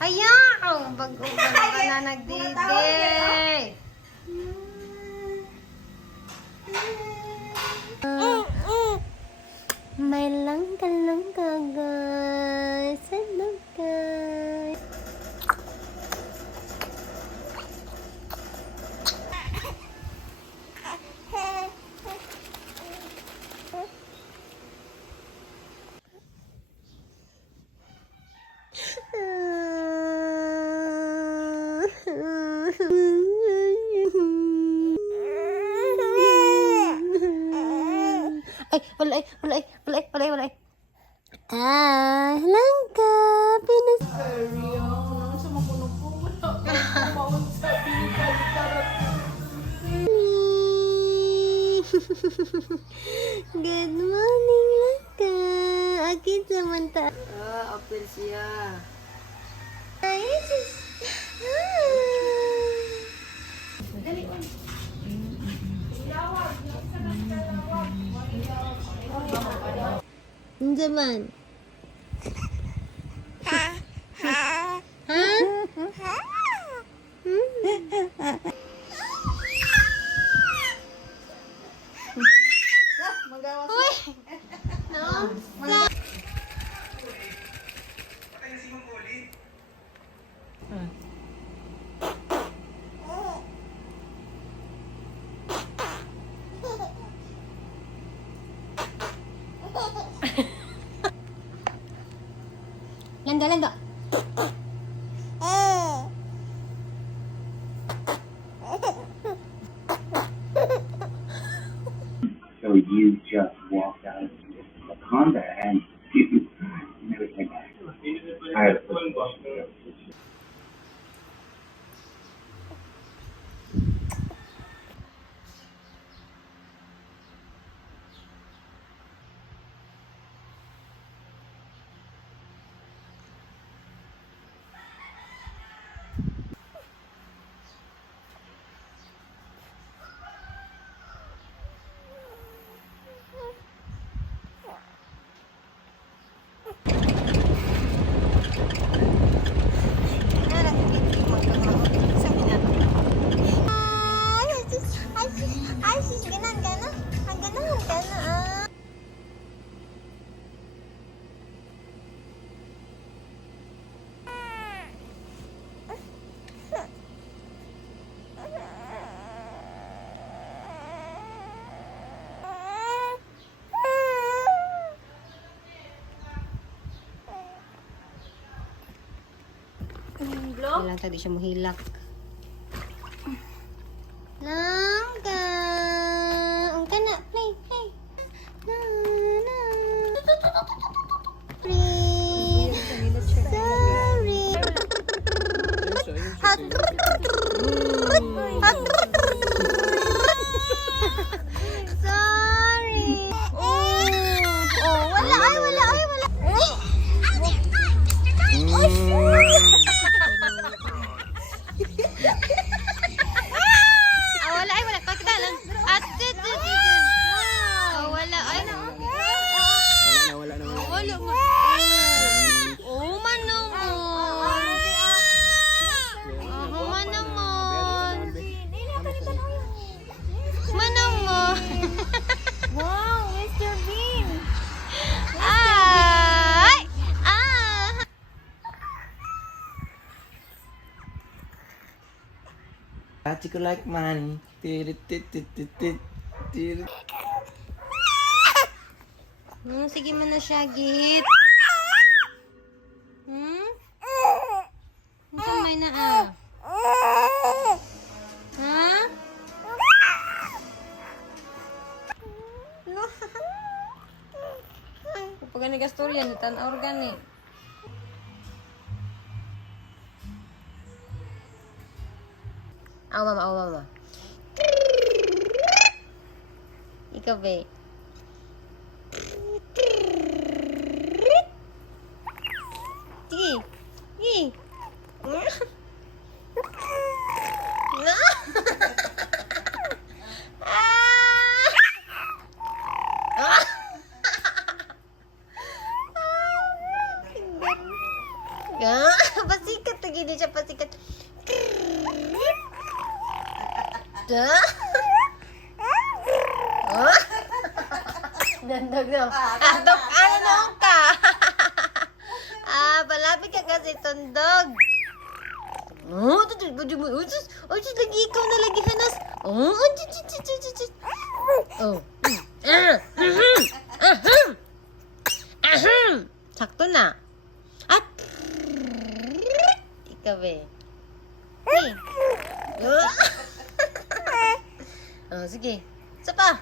Ayaw! Bago ka na nagdidi. May langka guys. Hello guys. Ay, wala. Ah, langka, pinas. Good morning, langka. Akin samanta. Apel siya. Ay, Jaman. Ha? Magawas. Uy! No? Landa. So you just walked out of Wakanda and you never came back. I have a question. Kailangan tadi siya mohilak. Langka. Ang kana, play. Na. Sorry. Oh, wala. Wala. Kakita lang. Wala. Ay, na. Wala na. Wala mo. Oh, man naman. Man naman. Man naman. Wow, Mr. Bean! Ay! Aci ko like money. Tirit. Sige mo na siya, git. May na Ha? No. Kapag gastoryan, tan organic. Aw, mama. Ikaw, be. Sige. Basikat Oh? Dandog no. Atok, ano ka? Palapit ka kasi tundog. Oh, tutul, baju mo. Oh, just lagi ikaw na lagi hanas. Oh, oh. Sakto na. At ikaw eh. Hey. Oh, sige. Isa pa.